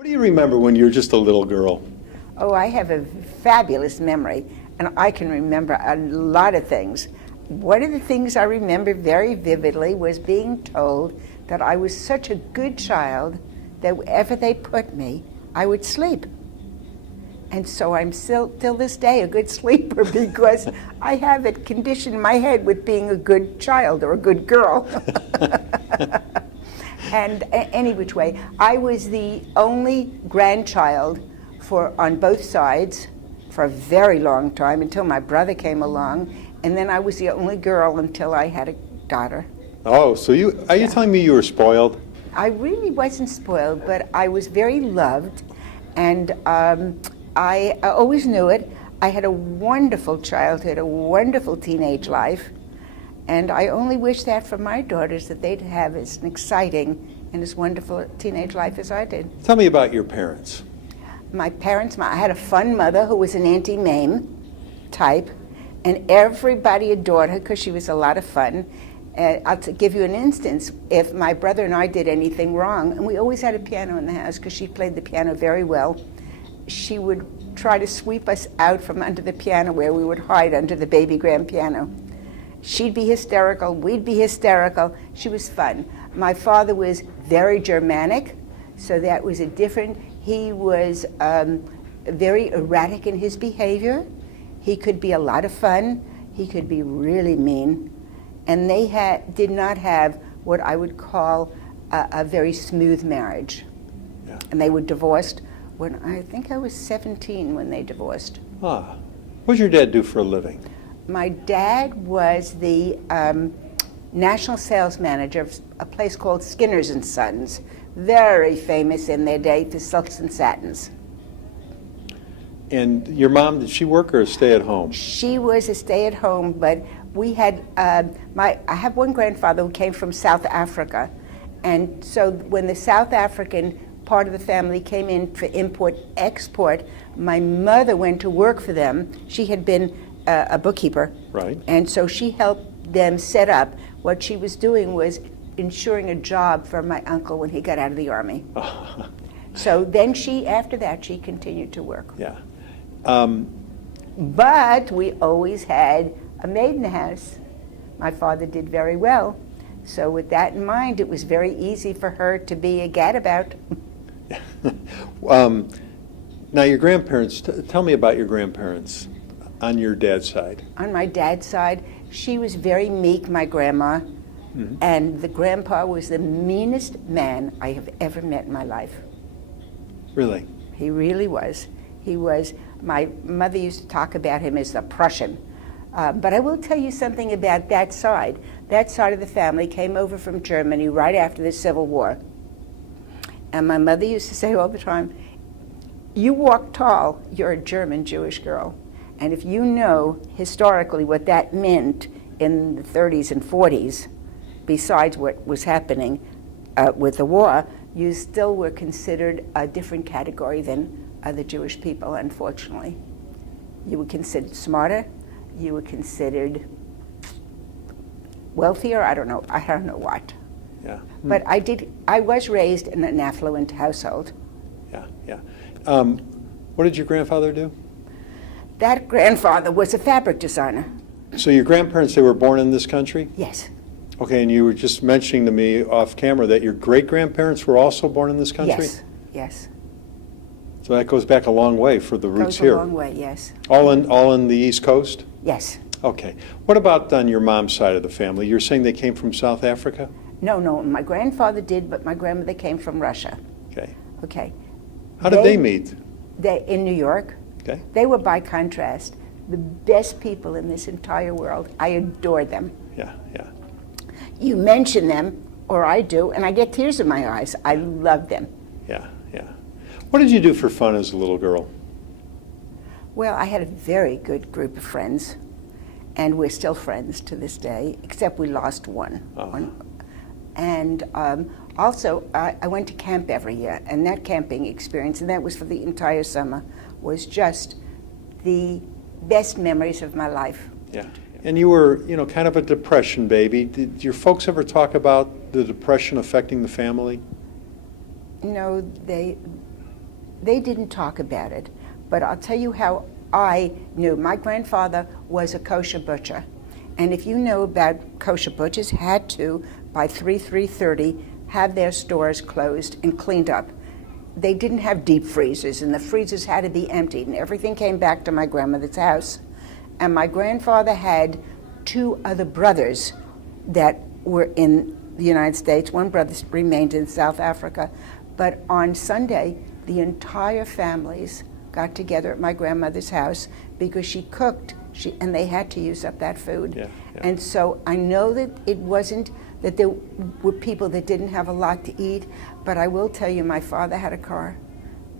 What do you remember when you were just a little girl? Oh, I have a fabulous memory, and I can remember a lot of things. One of the things I remember very vividly was being told that I was such a good child that wherever they put me, I would sleep. And so I'm still, till this day, a good sleeper because I have it conditioned in my head with being a good child or a good girl. And any which way, I was the only grandchild on both sides for a very long time until my brother came along, and then I was the only girl until I had a daughter. Oh, so are you telling me you were spoiled? I really wasn't spoiled, but I was very loved, and I always knew it. I had a wonderful childhood, a wonderful teenage life, and I only wish that for my daughters, that they'd have as an exciting and as wonderful a teenage life as I did. Tell me about your parents. My parents, I had a fun mother who was an Auntie Mame type, and everybody adored her because she was a lot of fun. I'll give you an instance. If my brother and I did anything wrong, and we always had a piano in the house because she played the piano very well, she would try to sweep us out from under the piano where we would hide under the baby grand piano. She'd be hysterical, we'd be hysterical. She was fun. My father was very Germanic, so that was he was very erratic in his behavior. He could be a lot of fun, he could be really mean, and they did not have what I would call a very smooth marriage. Yeah. And they were divorced when I think I was 17 when they divorced. Ah, what did your dad do for a living? My dad was the national sales manager of a place called Skinner's and Sons, very famous in their day for silks and satins. And your mom, did she work or stay at home? She was a stay-at-home, but we had, I have one grandfather who came from South Africa, and so when the South African part of the family came in for import-export, my mother went to work for them. She had been a bookkeeper, right? And so she helped them set up. What she was doing was ensuring a job for my uncle when he got out of the Army. So then after that, she continued to work. Yeah. But we always had a maid in the house. My father did very well. So with that in mind, it was very easy for her to be a gadabout. Now your grandparents, tell me about your grandparents on your dad's side. On my dad's side, she was very meek, my grandma, and the grandpa was the meanest man I have ever met in my life. Really? He really was. My mother used to talk about him as the Prussian. But I will tell you something about that side. That side of the family came over from Germany right after the Civil War. And my mother used to say all the time, you walk tall, you're a German Jewish girl. And if you know historically what that meant in the 30s and 40s, besides what was happening with the war, you still were considered a different category than other Jewish people, unfortunately. You were considered smarter, you were considered wealthier, I don't know what. Yeah. But I was raised in an affluent household. Yeah, yeah. What did your grandfather do? That grandfather was a fabric designer. So your grandparents, they were born in this country? Yes. Okay, and you were just mentioning to me off camera that your great-grandparents were also born in this country? Yes, yes. So that goes back a long way for the roots here. Goes a long way, yes. All in the East Coast? Yes. Okay. What about on your mom's side of the family? You're saying they came from South Africa? No, my grandfather did, but my grandmother came from Russia. Okay. Okay. How did they meet? In New York. Okay. They were, by contrast, the best people in this entire world. I adore them. Yeah, yeah. You mention them, or I do, and I get tears in my eyes. I love them. Yeah, yeah. What did you do for fun as a little girl? Well, I had a very good group of friends, and we're still friends to this day, except we lost one. And also, I went to camp every year, and that camping experience, and that was for the entire summer, was just the best memories of my life. Yeah. And you were, kind of a depression baby. Did your folks ever talk about the depression affecting the family? No, They didn't talk about it, but I'll tell you how I knew. My grandfather was a kosher butcher, and if you know about kosher butchers, had to, by 3:30, have their stores closed and cleaned up. They didn't have deep freezers, and the freezers had to be emptied, and everything came back to my grandmother's house. And my grandfather had 2 other brothers that were in the United States. One brother remained in South Africa. But on Sunday, the entire families got together at my grandmother's house because she cooked, and they had to use up that food. Yeah. And so I know that it wasn't that there were people that didn't have a lot to eat, but I will tell you, my father had a car,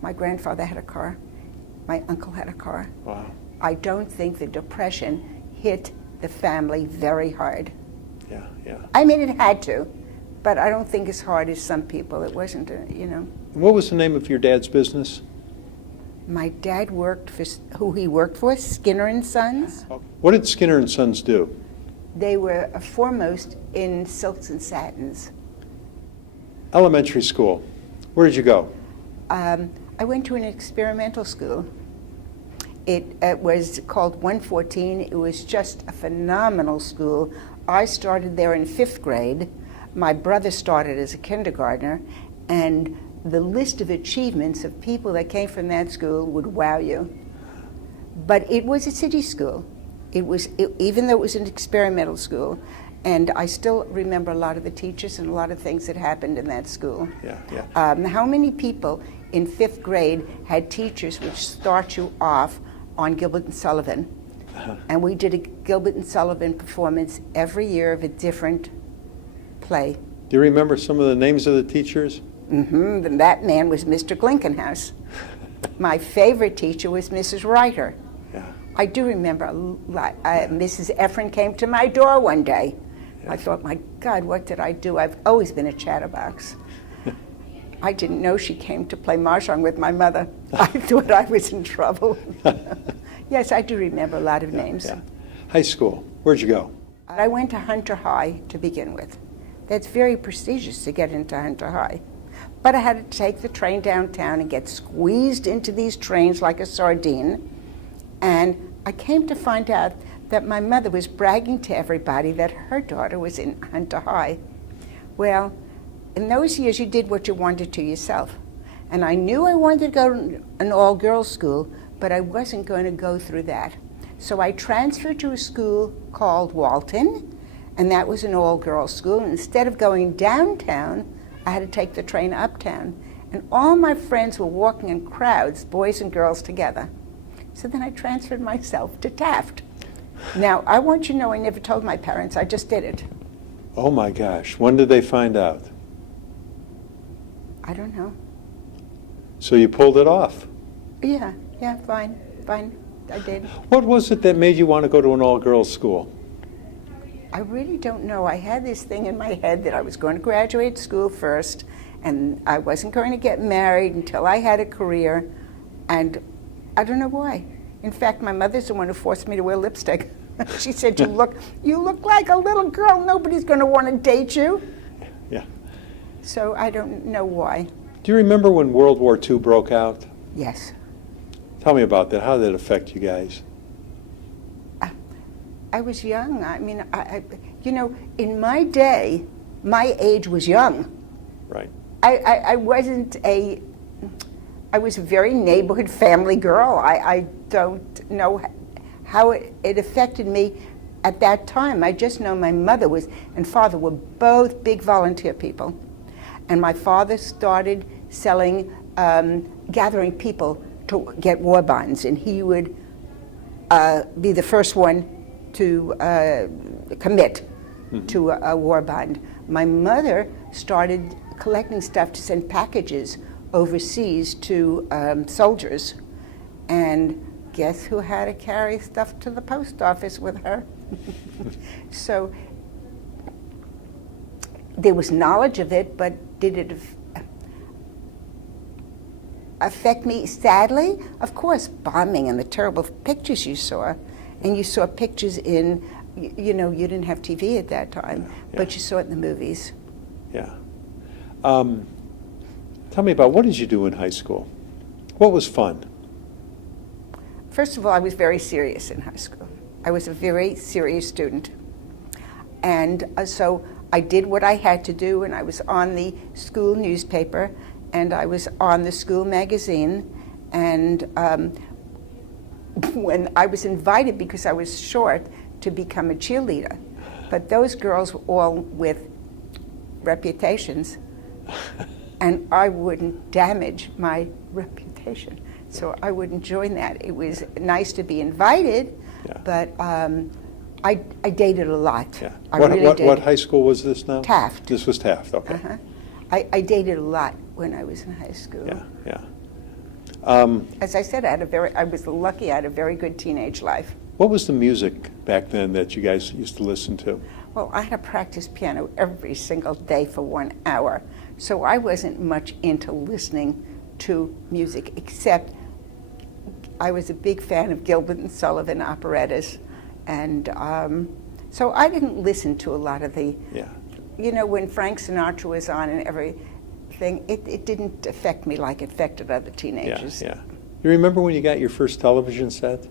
my grandfather had a car, my uncle had a car. Wow. I don't think the Depression hit the family very hard. Yeah, yeah. I mean, it had to, but I don't think as hard as some people. It wasn't, you know. What was the name of your dad's business? My dad worked for, who he worked for, Skinner and Sons. What did Skinner and Sons do? They were foremost in silks and satins. Elementary school. Where did you go? I went to an experimental school. It was called 114. It was just a phenomenal school. I started there in 5th grade. My brother started as a kindergartner, and the list of achievements of people that came from that school would wow you. But it was a city school. Even though it was an experimental school, and I still remember a lot of the teachers and a lot of things that happened in that school. Yeah, yeah. How many people in 5th grade had teachers which start you off on Gilbert and Sullivan? And we did a Gilbert and Sullivan performance every year of a different play. Do you remember some of the names of the teachers? Mm-hmm. And that man was Mr. Glinkenhaus. My favorite teacher was Mrs. Reiter. Yeah. I do remember Mrs. Efron came to my door one day. Yeah. I thought, my God, what did I do? I've always been a chatterbox. I didn't know she came to play mahjong with my mother. I thought I was in trouble. Yes, I do remember a lot of names. Yeah. High school. Where'd you go? I went to Hunter High to begin with. That's very prestigious to get into Hunter High. But I had to take the train downtown and get squeezed into these trains like a sardine. And I came to find out that my mother was bragging to everybody that her daughter was in Hunter High. Well, in those years, you did what you wanted to yourself. And I knew I wanted to go to an all-girls school, but I wasn't going to go through that. So I transferred to a school called Walton, and that was an all-girls school. And instead of going downtown, I had to take the train uptown. And all my friends were walking in crowds, boys and girls together. So then I transferred myself to Taft. Now, I want you to know I never told my parents, I just did it. Oh my gosh, when did they find out? I don't know. So you pulled it off. Yeah, fine, I did. What was it that made you want to go to an all-girls school? I really don't know. I had this thing in my head that I was going to graduate school first, and I wasn't going to get married until I had a career, and I don't know why. In fact, my mother's the one who forced me to wear lipstick. She said, you look like a little girl. Nobody's going to want to date you. Yeah. So I don't know why. Do you remember when World War II broke out? Yes. Tell me about that. How did it affect you guys? I was young. I mean, in my day, my age was young. Right. I was a very neighborhood family girl. I don't know how it affected me at that time. I just know my mother and father were both big volunteer people. And my father started gathering people to get war bonds, and he would be the first one to commit to a war bond. My mother started collecting stuff to send packages overseas to soldiers, and guess who had to carry stuff to the post office with her? So there was knowledge of it, but did it affect me? Sadly, of course, bombing and the terrible pictures you saw. And you saw pictures in, you didn't have TV at that time, but you saw it in the movies. Yeah. Tell me about, what did you do in high school? What was fun? First of all, I was very serious in high school. I was a very serious student. And so I did what I had to do, and I was on the school newspaper, and I was on the school magazine, and when I was invited, because I was short, to become a cheerleader. But those girls were all with reputations, and I wouldn't damage my reputation. So I wouldn't join that. It was nice to be invited, Yeah. but I dated a lot. Yeah. I What, really what, did. what high school was this now? Taft. This was Taft, okay. Uh-huh. I dated a lot when I was in high school. Yeah, yeah. As I said, I was lucky. I had a very good teenage life. What was the music back then that you guys used to listen to? Well, I had to practice piano every single day for 1 hour, so I wasn't much into listening to music, except I was a big fan of Gilbert and Sullivan operettas, and so I didn't listen to a lot of the, Yeah. you know, when Frank Sinatra was on and everything, it didn't affect me like it affected other Yeah, teenagers. yeah. You remember when you got your first television set?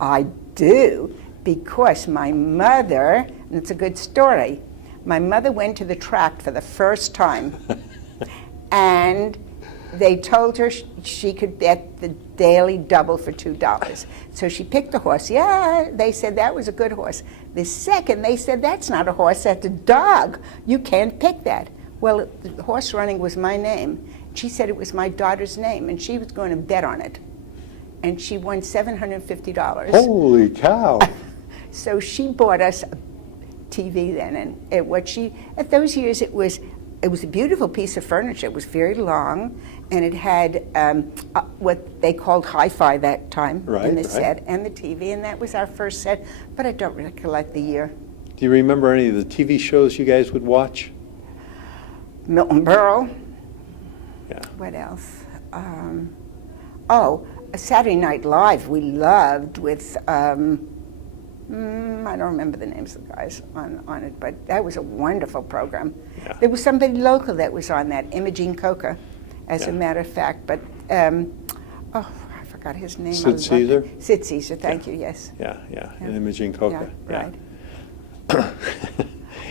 I do, because my mother, and it's a good story, my mother went to the track for the first time, and they told her she could bet the daily double for $2. So she picked the horse. Yeah, they said that was a good horse. The second, they said, that's not a horse, that's a dog. You can't pick that. Well, the horse running was my name. She said it was my daughter's name, and she was going to bet on it. And she won $750. Holy cow. So she bought us a TV then, and at those years it was a beautiful piece of furniture. It was very long, and it had what they called hi-fi that time in the set, and the TV, and that was our first set, but I don't recollect the year. Do you remember any of the TV shows you guys would watch? Milton Berle. Yeah. What else? Saturday Night Live we loved with, I don't remember the names of the guys on it, but that was a wonderful program. Yeah. There was somebody local that was on that, Imogene Coca, as a matter of fact, but, I forgot his name. Sid Caesar? Sid Caesar, thank you, yes. Yeah, and Imogene Coca. Yeah, right.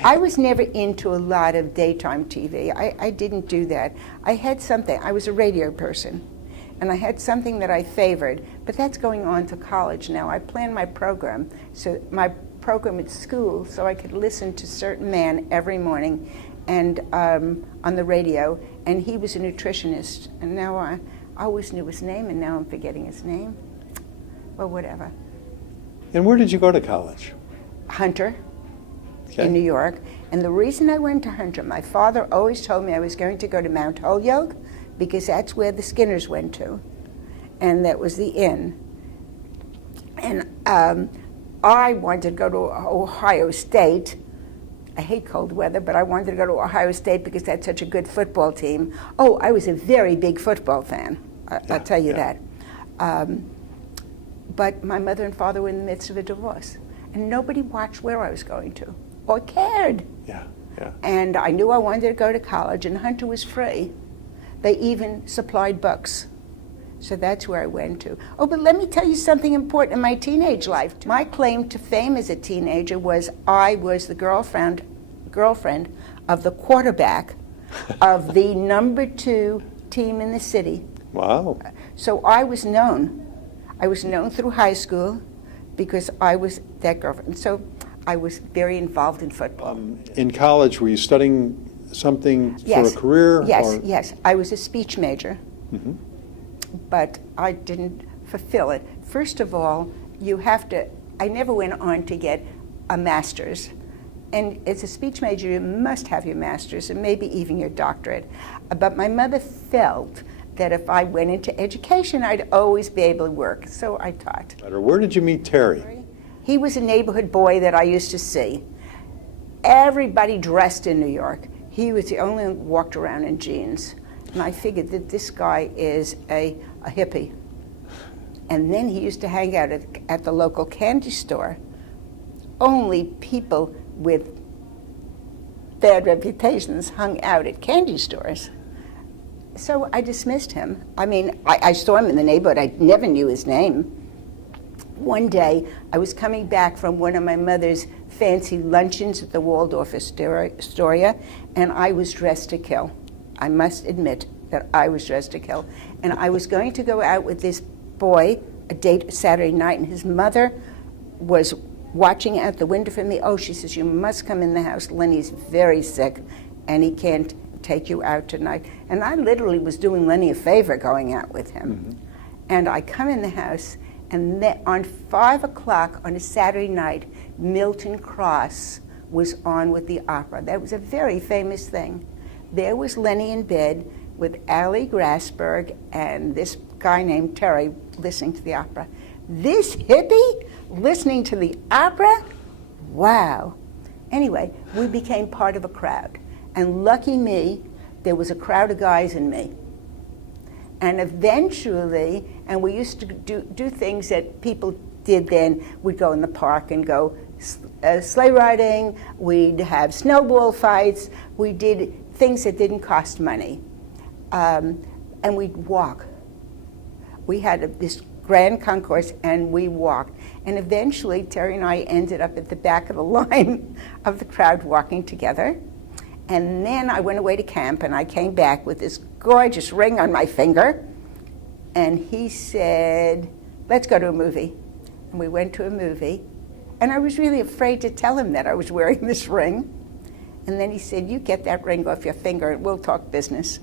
I was never into a lot of daytime TV. I didn't do that. I was a radio person, and I had something that I favored, but that's going on to college now. I plan my program, so my program at school, so I could listen to certain man every morning and on the radio, and he was a nutritionist, and now I always knew his name, and now I'm forgetting his name. Well, whatever. And where did you go to college? Hunter. Okay. In New York. And the reason I went to Hunter, my father always told me I was going to go to Mount Holyoke because that's where the Skinners went to. And that was the inn. And I wanted to go to Ohio State. I hate cold weather, but I wanted to go to Ohio State because that's such a good football team. Oh, I was a very big football fan. I'll tell you that. But my mother and father were in the midst of a divorce. And nobody watched where I was going to or cared. Yeah. And I knew I wanted to go to college, and Hunter was free. They even supplied books. So that's where I went to. Oh, but let me tell you something important in my teenage life. My claim to fame as a teenager was I was the girlfriend of the quarterback of the #2 team in the city. Wow. So I was known. I was known through high school because I was that girlfriend. So I was very involved in football. In college, were you studying something for a career? Yes. I was a speech major, but I didn't fulfill it. First of all, I never went on to get a master's. And as a speech major, you must have your master's and maybe even your doctorate. But my mother felt that if I went into education, I'd always be able to work. So I taught. Where did you meet Terry? He was a neighborhood boy that I used to see. Everybody dressed in New York. He was the only one who walked around in jeans. And I figured that this guy is a hippie. And then he used to hang out at the local candy store. Only people with bad reputations hung out at candy stores. so I dismissed him. I mean, I saw him in the neighborhood. I never knew his name. One day, I was coming back from one of my mother's fancy luncheons at the Waldorf Astoria, and I was dressed to kill. I must admit that I was dressed to kill. And I was going to go out with this boy, a date Saturday night, and his mother was watching out the window for me. Oh, she says, you must come in the house. Lenny's very sick, and he can't take you out tonight. And I literally was doing Lenny a favor going out with him. Mm-hmm. And I come in the house, and then on 5 o'clock on a Saturday night, Milton Cross was on with the opera. That was a very famous thing. There was Lenny in bed with Allie Grassberg and this guy named Terry listening to the opera. This hippie listening to the opera? Wow. Anyway, we became part of a crowd. And lucky me, there was a crowd of guys in me. And eventually, and we used to do things that people did then. We'd go in the park and go sleigh riding. We'd have snowball fights. We did things that didn't cost money. And we'd walk. We had this grand concourse, and we walked. And eventually, Terry and I ended up at the back of the line of the crowd walking together. And then I went away to camp, and I came back with this gorgeous ring on my finger. And he said, let's go to a movie. And we went to a movie. And I was really afraid to tell him that I was wearing this ring. And then he said, you get that ring off your finger, and we'll talk business.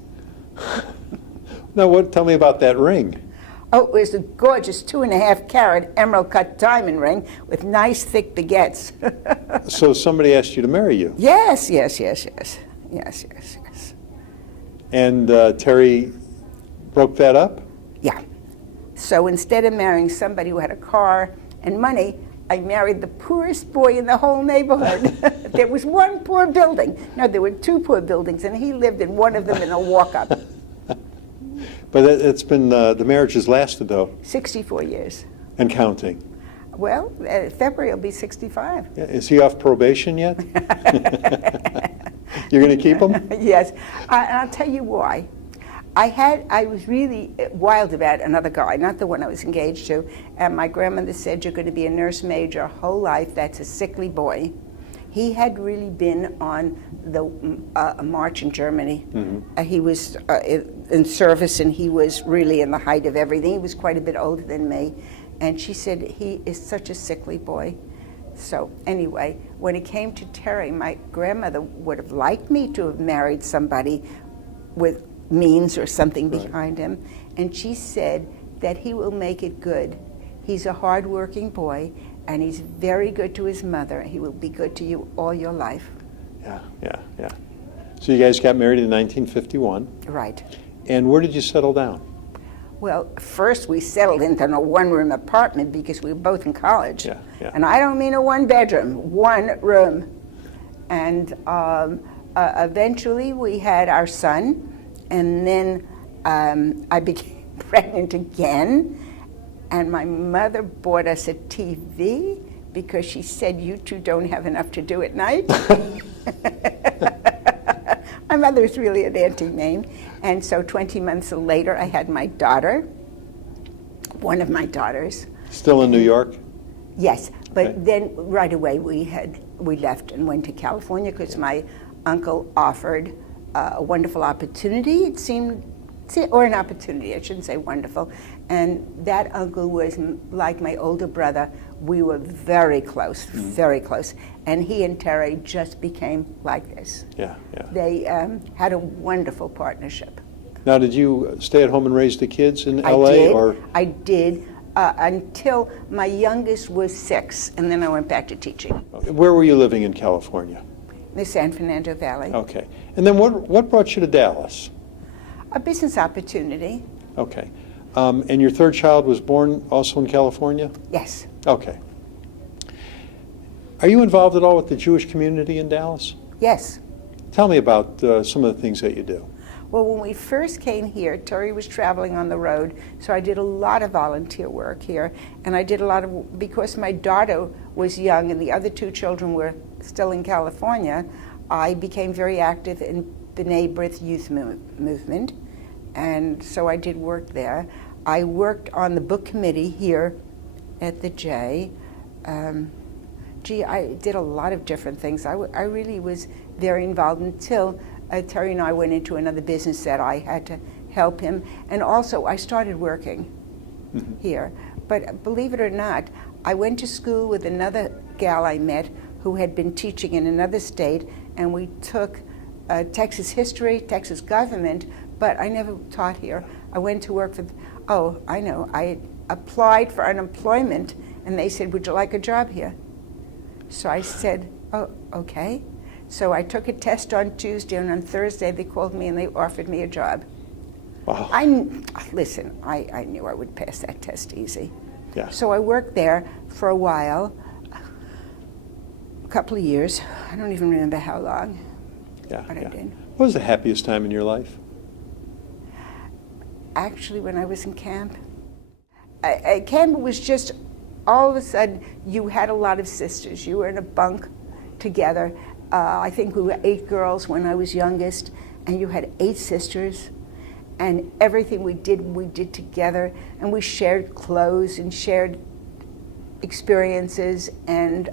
Now, tell me about that ring. Oh, it was a gorgeous 2.5 carat emerald cut diamond ring with nice thick baguettes. So somebody asked you to marry you? Yes. And Terry broke that up? Yeah. So instead of marrying somebody who had a car and money, I married the poorest boy in the whole neighborhood. There was one poor building. No, there were 2 poor buildings, and he lived in one of them in a walk-up. But it's been, the marriage has lasted, though. 64 years. And counting. Well, February will be 65. Yeah, is he off probation yet? You're going to keep him? Yes. And I'll tell you why. I was really wild about another guy, not the one I was engaged to, and my grandmother said, you're going to be a nursemaid your whole life. That's a sickly boy. He had really been on the march in Germany. Mm-hmm. He was in service, and he was really in the height of everything. He was quite a bit older than me. And she said, he is such a sickly boy. So anyway, when it came to Terry, my grandmother would have liked me to have married somebody with means or something behind him. And she said that he will make it good. He's a hard-working boy, and he's very good to his mother. He will be good to you all your life. Yeah. So you guys got married in 1951. Right. And where did you settle down? Well, first we settled into a one-room apartment because we were both in college. Yeah. And I don't mean a one-bedroom, one room. And eventually we had our son, and then I became pregnant again. And my mother bought us a TV because she said, you two don't have enough to do at night. My mother's really an anti-name. And so 20 months later, I had my daughter, one of my daughters. Still in New York? Yes, but Okay. then right away we left and went to California because my uncle offered a wonderful opportunity, it seemed, or an opportunity, I shouldn't say wonderful. And that uncle was like my older brother. We were very close, very close. And he and Terry just became like this. Yeah. They had a wonderful partnership. Now, did you stay at home and raise the kids in LA? I did until my youngest was 6, and then I went back to teaching. Where were you living in California? The San Fernando Valley. Okay. And then what brought you to Dallas? A business opportunity. Okay. And your third child was born also in California? Yes. Okay. Are you involved at all with the Jewish community in Dallas? Yes. Tell me about some of the things that you do. Well, when we first came here, Terry was traveling on the road, so I did a lot of volunteer work here. And I did a lot of, because my daughter was young and the other 2 children were still in California, I became very active in B'nai B'rith youth movement. And so I did work there. I worked on the book committee here at the J. I did a lot of different things. I really was very involved until Terry and I went into another business that I had to help him. And also I started working here. But believe it or not, I went to school with another gal I met who had been teaching in another state, and we took Texas history, Texas government, but I never taught here. I went to work for, I applied for unemployment, and they said, would you like a job here? So I said, oh, okay. So I took a test on Tuesday, and on Thursday they called me and they offered me a job. Wow. I knew I would pass that test easy. Yeah. So I worked there for a while, a couple of years. I don't even remember how long, but I did. What was the happiest time in your life? Actually, when I was in camp. Camp was just, all of a sudden, you had a lot of sisters. You were in a bunk together. I think we were 8 girls when I was youngest, and you had 8 sisters. And everything we did together, and we shared clothes and shared experiences, and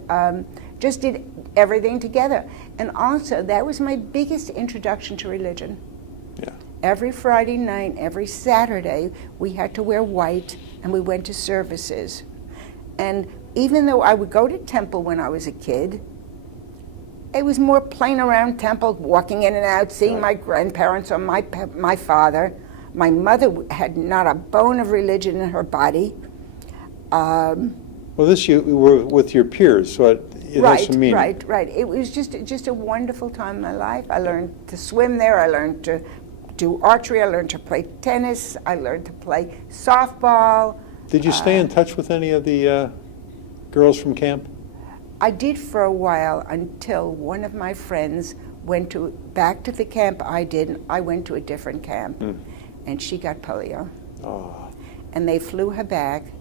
just did everything together. And also, that was my biggest introduction to religion. Yeah. Every Friday night, every Saturday, we had to wear white, and we went to services. And even though I would go to temple when I was a kid, it was more playing around temple, walking in and out, seeing my grandparents or my father. My mother had not a bone of religion in her body. Well, you were with your peers, so it has some meaning. Right. It was just a wonderful time in my life. I learned to swim there. I learned to do archery. I learned to play tennis. I learned to play softball. Did you stay in touch with any of the girls from camp? I did for a while until one of my friends went back to the camp I did, and I went to a different camp, and she got polio. Oh. And they flew her back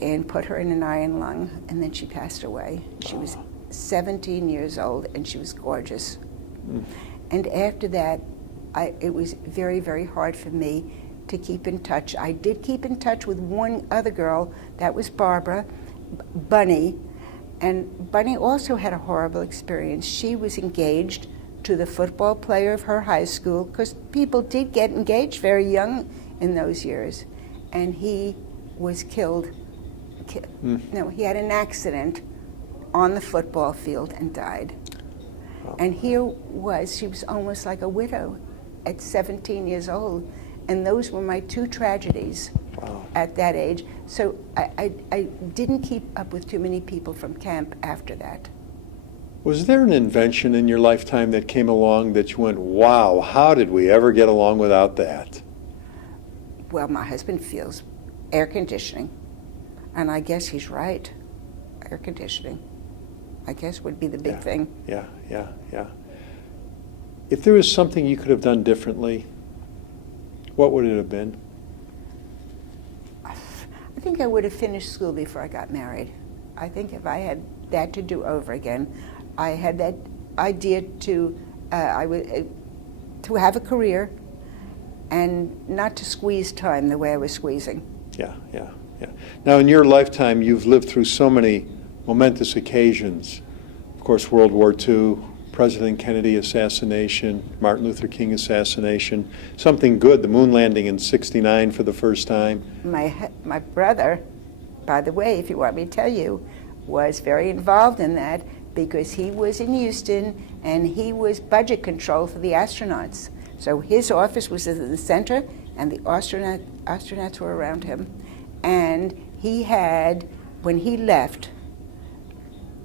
and put her in an iron lung, and then she passed away. She was 17 years old, and she was gorgeous. And after that, it was very, very hard for me to keep in touch. I did keep in touch with one other girl, that was Barbara, Bunny. And Bunny also had a horrible experience. She was engaged to the football player of her high school, because people did get engaged very young in those years. And he was killed. No, he had an accident on the football field and died. Oh. And she was almost like a widow at 17 years old. And those were my 2 tragedies. Wow. At that age. So I didn't keep up with too many people from camp after that. Was there an invention in your lifetime that came along that you went, wow, how did we ever get along without that? Well, my husband feels air conditioning, and I guess he's right. Air conditioning, I guess, would be the big thing. Yeah. If there was something you could have done differently, what would it have been? I think I would have finished school before I got married. I think if I had that to do over again, I had that idea to have a career and not to squeeze time the way I was squeezing. Yeah. Now, in your lifetime, you've lived through so many momentous occasions. Of course, World War II, President Kennedy assassination, Martin Luther King assassination, something good, the moon landing in '69 for the first time. My brother, by the way, if you want me to tell you, was very involved in that, because he was in Houston and he was budget control for the astronauts. So his office was in the center and the astronauts were around him. And he had, when he left,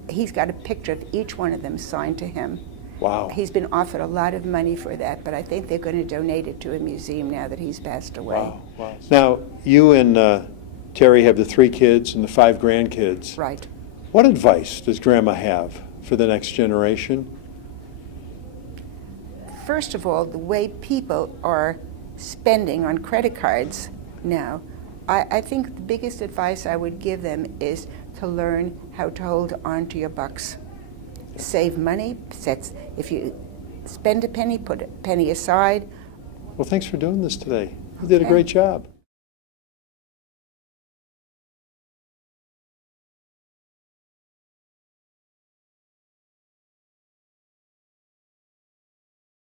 he's got a picture of each one of them signed to him. Wow. He's been offered a lot of money for that, but I think they're going to donate it to a museum now that he's passed away. Wow. Now, you and Terry have the 3 kids and the 5 grandkids. Right. What advice does Grandma have for the next generation? First of all, the way people are spending on credit cards now, I think the biggest advice I would give them is to learn how to hold on to your bucks. Save money. If you spend a penny, put a penny aside. Well, thanks for doing this today. You did a Okay. great job.